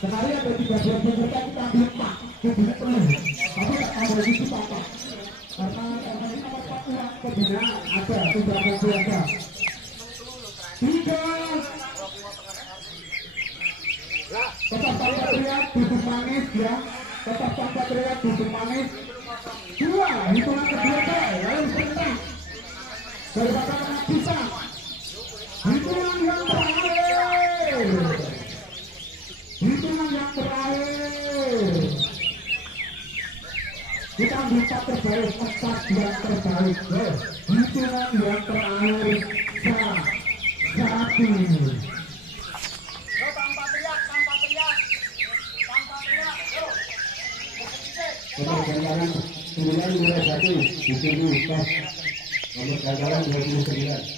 Sekali ada 13 juta kita ambil 4 jadi penuh, tapi tak tambah itu apa? Karena ini nomor 4 uang pembinaan ada, sudah mobil ada 3 tetap tanpa teriak duduk manis ya, tetap tanpa teriak duduk manis 2, hitungan kedua lalu serentak daripada anak bisa hitungan yang terakhir. Hitungan yang terakhir kita bisa terbaik, 4 yang terbaik. Hitungan yang terakhir 1. Tanpa teriak. Nomor ganjaran 921 ditunggu pas. Nomor ganjaran 29.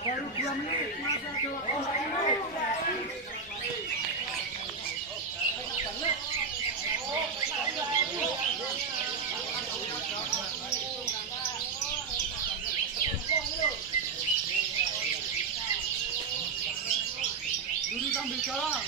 Baru 2 menit masih ada waktu. Dulu sambil jalan,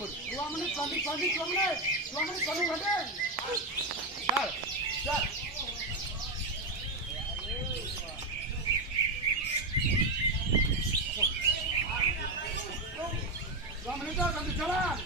2 menit banding 2 menit 2 menit banding banding. Jar. Jar. Dua menit ganti jalan.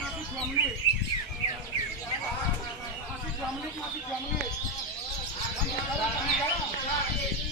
Masih 2 menit. Masih 2 menit. Ganti jalan. Masih 1 menit.